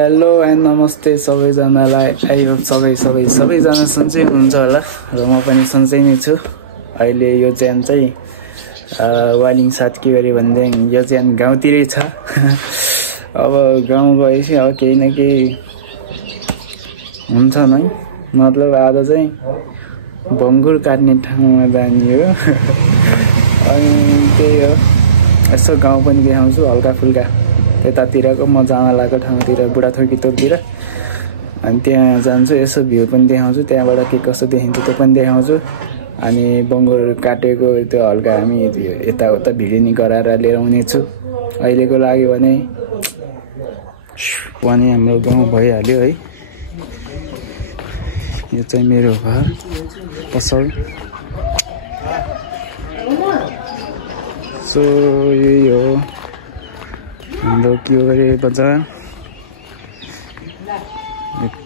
Hello and नमस्ते सबैजनालाई। I hope सबैजना सन्चै हुनुहुन्छ होला र म पनि सन्चै नै छु। अहिले यो च्यान चाहिँ वालिङ साथ के गरे भन्दै यो च्यान गाउँतिरै छ। अब गाउँ गएपछि अब केही न केही हुन्छ नै, मतलब आज चाहिँ बङ्गुर काट्ने ठाउँमा जाने हो। अनि त्यही हो, यसो गाउँ पनि देखाउँछु हल्का फुल्का, त्यतातिरको म जान लागेको ठाउँतिर बुढाथोकी तोलतिर। अनि त्यहाँ जान्छु, यसो भ्यू पनि देखाउँछु, त्यहाँबाट के कस्तो देखिन्छ त्यो पनि देखाउँछु। अनि बङ्गुर काटेको त्यो हल्का हामी यताउता भिडियो गराएर लिएर आउनेछु। अहिलेको लागि भने हाम्रो गाउँ भइहाल्यो है। यो चाहिँ मेरो घर पसल। सो यही हो हाम्रो के गरे बजार।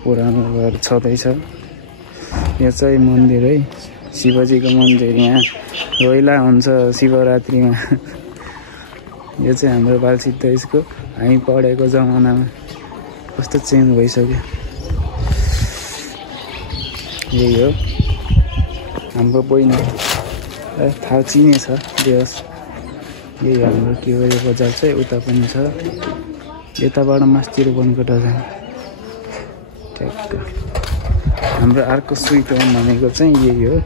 पुरानो घर छँदैछ। यो चाहिँ मन्दिर है, शिवजीको मन्दिर। यहाँ रोइला हुन्छ शिवरात्रिमा। यो चाहिँ हाम्रो बालसिद्ध स्कुल, हामी पढेको जमानामा कस्तो चेन्ज भइसक्यो। यही हो हाम्रो बहिनी, थाहा चिने छ देवस। यही हाम्रो के गरे बजार चाहिँ उता पनि छ, यताबाट मास्तिर बनकोटा जाने ठ्याक्क। हाम्रो अर्को स्विट होम भनेको चाहिँ यही हो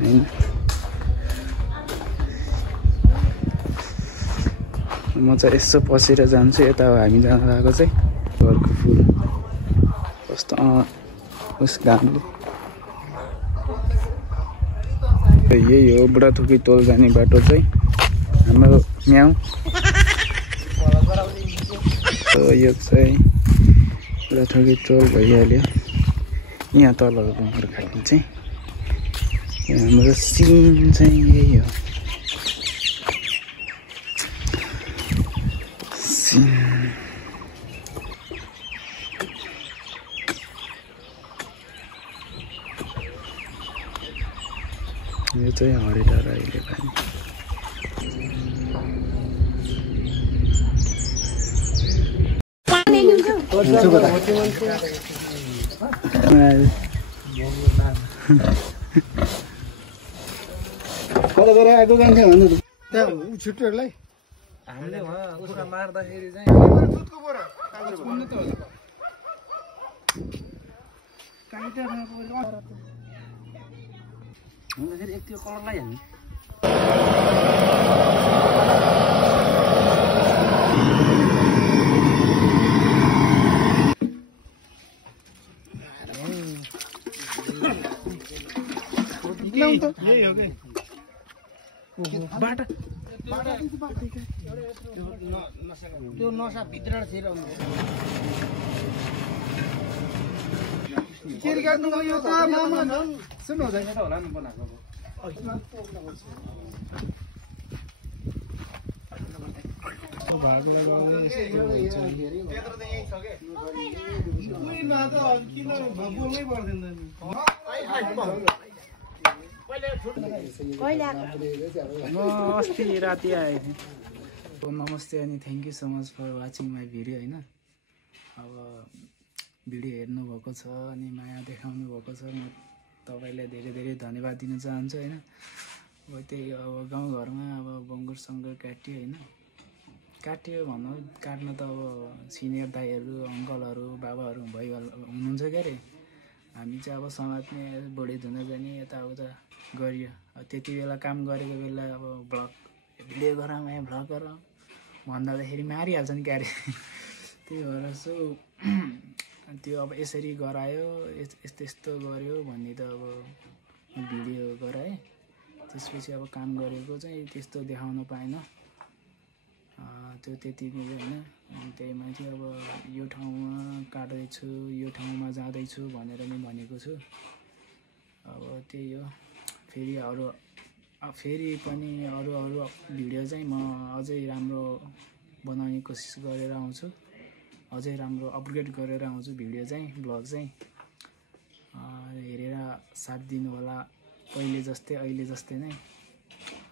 हैन। म चाहिँ यसो पसेर जान्छु। यता हामी जान लागेको चाहिँ घरको फुल कस्तो उस घामले। यही हो बुढाथोकी तोल जाने बाटो चाहिँ हाम्रो म्याउ। यो चाहिँ बुढाथोकी तोल भइहाल्यो। यहाँ तल बङ्गुर काट्ने चाहिँ हाम्रो सिन चाहिँ यही हो। यो चाहिँ हरिटा राईले खाने। कता गएर आएको जान्छ भन्नु त त्यहाँ छुट्टीहरूलाई हामीले उसमा मार्दाखेरि चाहिँ दुधको बोरा सुन्नु त होला काइटा हुँदाखेरि एक त्यो कलर लगाइहाल्ने। यही हो कि बाटा त्यो नसा भित्र थिएर केरी काट्नु यो त मामा झन् सुन्नु हुँदैन होला नि बनाएको। अस्ति राति आएँ। नमस्ते अनि thank you so much for watching my video होइन। अब भिडियो हेर्नुभएको छ अनि माया देखाउनु भएको छ, म तपाईँलाई धेरै धेरै धन्यवाद दिन चाहन्छु होइन। अब त्यही अब गाउँघरमा अब बङ्गुर सङ्गुर काट्यो होइन, काट्यो भनौँ। काट्न त अब सिनियर दाइहरू अङ्कलहरू बाबाहरू हुनुहुन्छ क्या अरे। हामी चाहिँ अब समात्ने बढी धुन जाने यताउता गरियो। त्यति बेला काम गरेको बेला अब भ्लग भिडियो गरौँ या भ्लग गरौँ भन्दाखेरि मारिहाल्छन् क्या अरे। त्यही भएर सो त्यो अब यसरी गरायो यस्तो यस्तो गऱ्यो भन्ने त अब भिडियो गराएँ। त्यसपछि अब काम गरेको चाहिँ त्यस्तो देखाउन पाएन। त्यो त्यति नै होइन। त्यही माथि अब यो ठाउँमा काट्दैछु, यो ठाउँमा जाँदैछु भनेर नि भनेको छु। अब त्यही हो। फेरि पनि अरू भिडियो चाहिँ म अझै राम्रो बनाउने कोसिस गरेर आउँछु, अझै राम्रो अपग्रेड गरेर आउँछु भिडियो चाहिँ, ब्लग चाहिँ। हेरेर साथ दिनु होला। पहिले जस्तै अहिले जस्तै नै।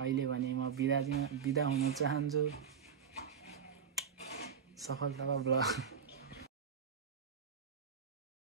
अहिले भने म बिदा हुन चाहन्छु। सफलताको ब्लग